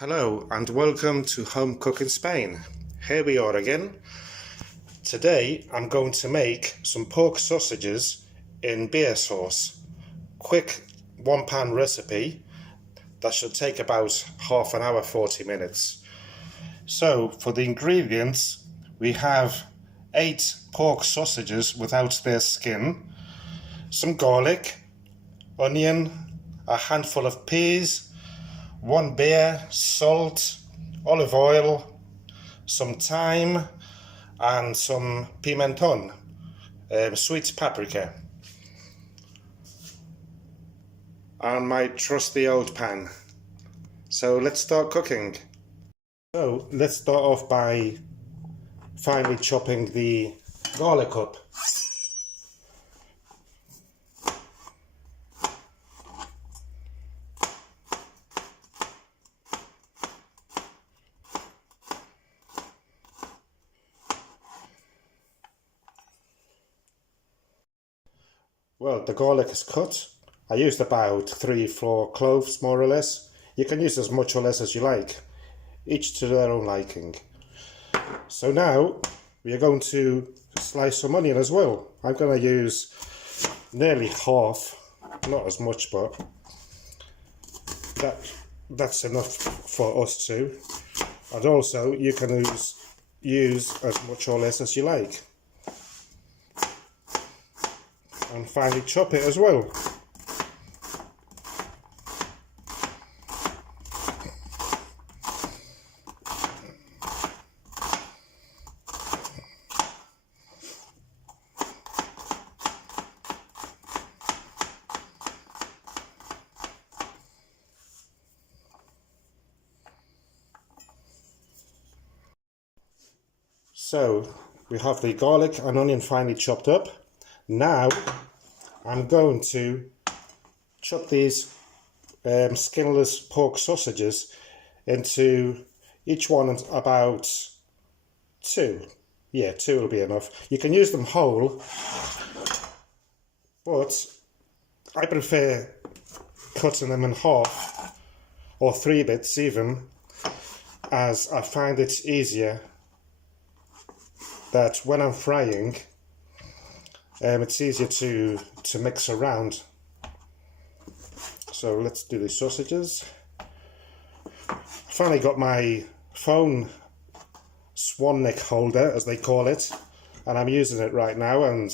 Hello and welcome to Home Cook in Spain. Here we are again. Today I'm going to make some pork sausages in beer sauce. Quick one-pan recipe that should take about half an hour, 40 minutes. So for the ingredients we have 8 pork sausages without their skin, some garlic, onion, a handful of peas, 1 beer, salt, olive oil, some thyme and some pimenton, sweet paprika, and my trusty old pan. So let's start cooking. So let's start off by finely chopping the garlic up. Well, the garlic is cut. I used about 3-4 cloves more or less. You can use as much or less as you like, each to their own liking. So now we are going to slice some onion as well. I'm going to use nearly half, not as much, but that's enough for us two. And also you can use as much or less as you like. And finally chop it as well. So we have the garlic and onion finely chopped up. Now I'm going to chop these skinless pork sausages into each one about 2. Yeah, 2 will be enough. You can use them whole, but I prefer cutting them in half or 3 bits even, as I find it easier that when I'm frying it's easier to mix around. So let's do the sausages. I finally got my phone swan neck holder, as they call it, and I'm using it right now, and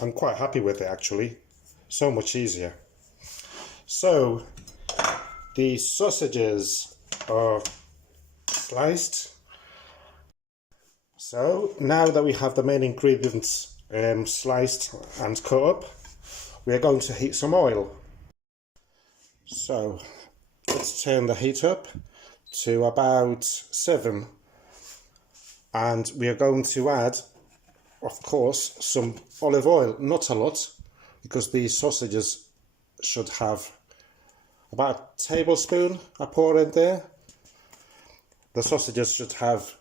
I'm quite happy with it actually. So much easier. So the sausages are sliced. So now that we have the main ingredients sliced and cut up, we are going to heat some oil. So let's turn the heat up to about 7, and we are going to add, of course, some olive oil. Not a lot, because these sausages should have about a tablespoon I pour in there. The sausages should have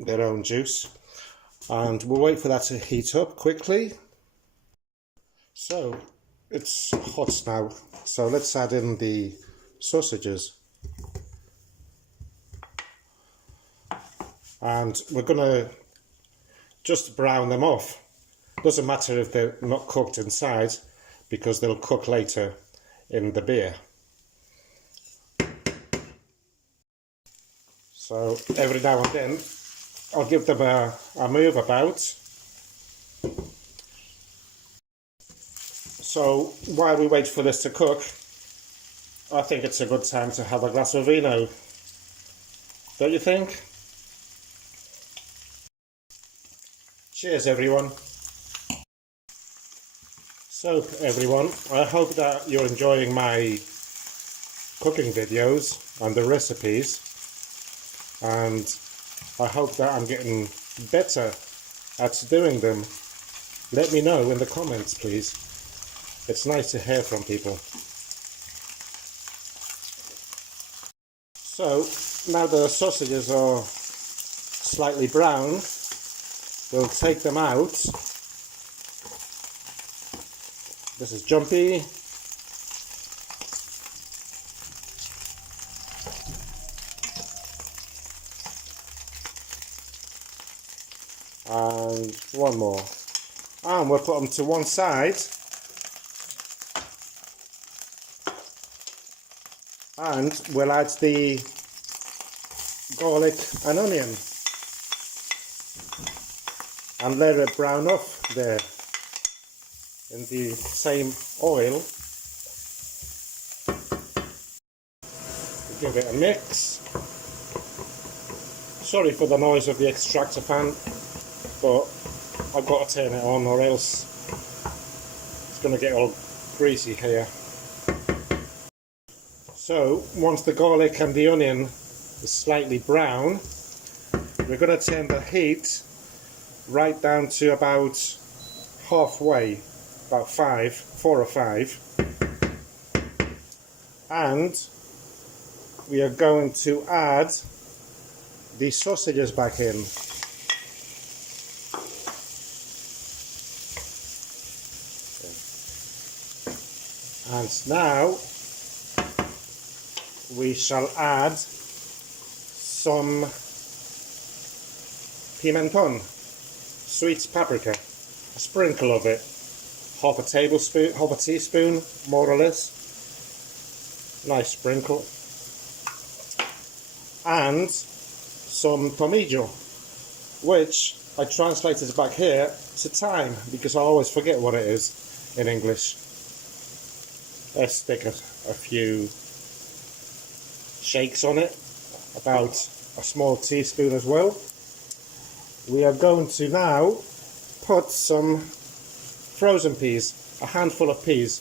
their own juice, and we'll wait for that to heat up quickly. So it's hot now, so let's add in the sausages, and we're gonna just brown them off. Doesn't matter if they're not cooked inside, because they'll cook later in the beer. So every now and then I'll give them a move about. So while we wait for this to cook, I think it's a good time to have a glass of vino. Don't you think? Cheers everyone. So everyone, I hope that you're enjoying my cooking videos and the recipes, and I hope that I'm getting better at doing them. Let me know in the comments, please. It's nice to hear from people. So now the sausages are slightly brown, we'll take them out. This is Jumpy. and one more, and we'll put them to one side, and we'll add the garlic and onion and let it brown up there in the same oil. Give it a mix. Sorry for the noise of the extractor fan, but I've got to turn it on or else it's going to get all greasy here. So once the garlic and the onion is slightly brown, we're going to turn the heat right down to about halfway, about 4 or 5, and we are going to add the sausages back in. And now we shall add some pimenton, sweet paprika, a sprinkle of it, half a teaspoon more or less, nice sprinkle, and some tomato, which I translated back here to thyme because I always forget what it is in English. Let's stick a few shakes on it, about a small teaspoon as well. We are going to now put some frozen peas, a handful of peas,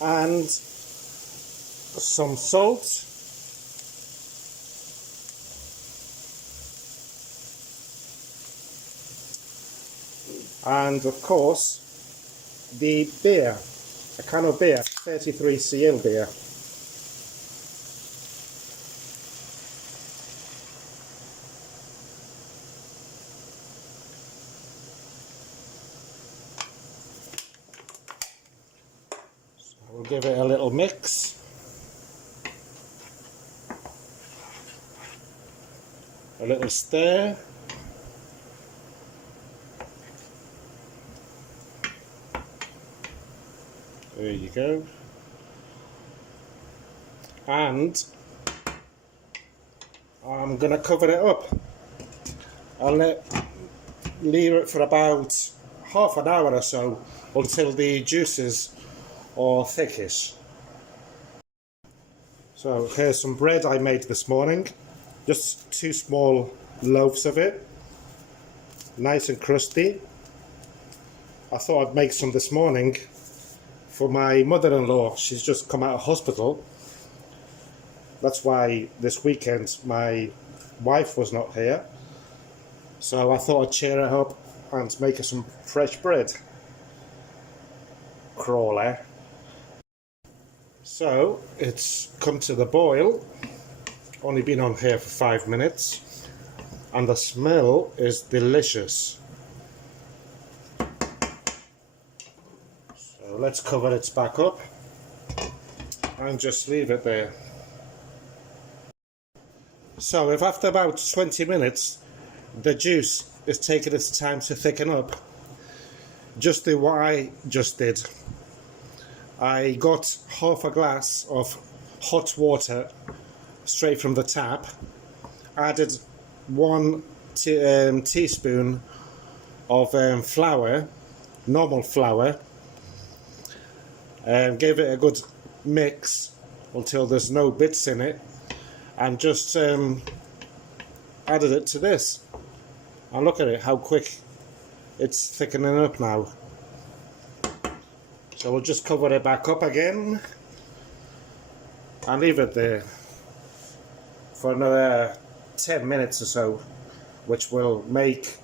and some salt, and of course the beer, a can of beer, 33cl beer. So we'll give it a little mix. A little stir. There you go. And I'm going to cover it up. I'll leave it for about half an hour or so until the juices are thickish. So here's some bread I made this morning. Just 2 small loaves of it, nice and crusty. I thought I'd make some this morning for my mother-in-law. She's just come out of hospital. That's why this weekend my wife was not here. So I thought I'd cheer her up and make her some fresh bread. Crawler. So it's come to the boil. Only been on here for 5 minutes, and the smell is delicious. So let's cover it back up and just leave it there. So if after about 20 minutes the juice is taking its time to thicken up, just do what I just did. I got half a glass of hot water straight from the tap, added 1 teaspoon of flour, normal flour, and gave it a good mix until there's no bits in it, and just added it to this, and look at it, how quick it's thickening up now. So we'll just cover it back up again and leave it there for another 10 minutes or so, which will make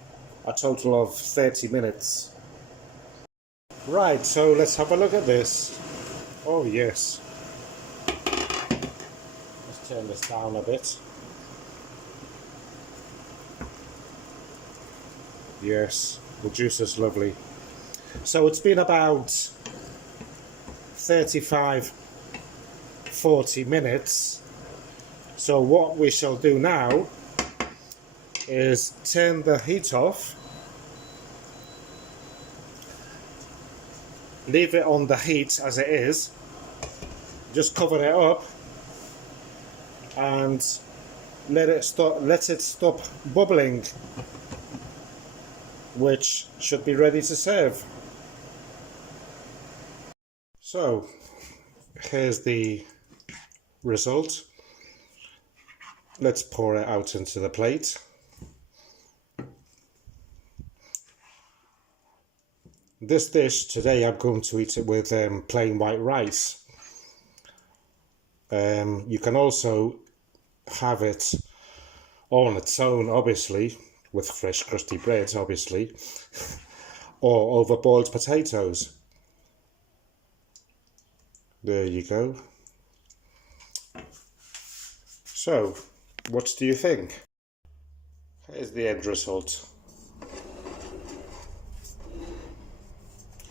a total of 30 minutes. Right, so let's have a look at this. Oh yes. Let's turn this down a bit. Yes, the juice is lovely. So it's been about 35-40 minutes, So what we shall do now is turn the heat off, leave it on the heat as it is, just cover it up and let it stop bubbling, which should be ready to serve. So here's the result. Let's pour it out into the plate. This dish today, I'm going to eat it with plain white rice. You can also have it on its own, obviously, with fresh crusty bread, obviously, or over boiled potatoes. There you go. So, what do you think? Here's the end result.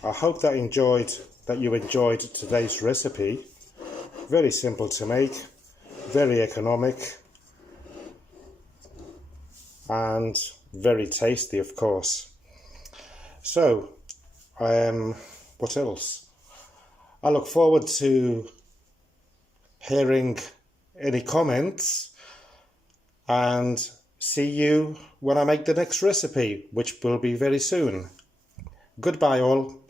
I hope that you enjoyed today's recipe. Very simple to make, very economic, and very tasty, of course. So, what else? I look forward to hearing any comments and see you when I make the next recipe, which will be very soon. Goodbye all.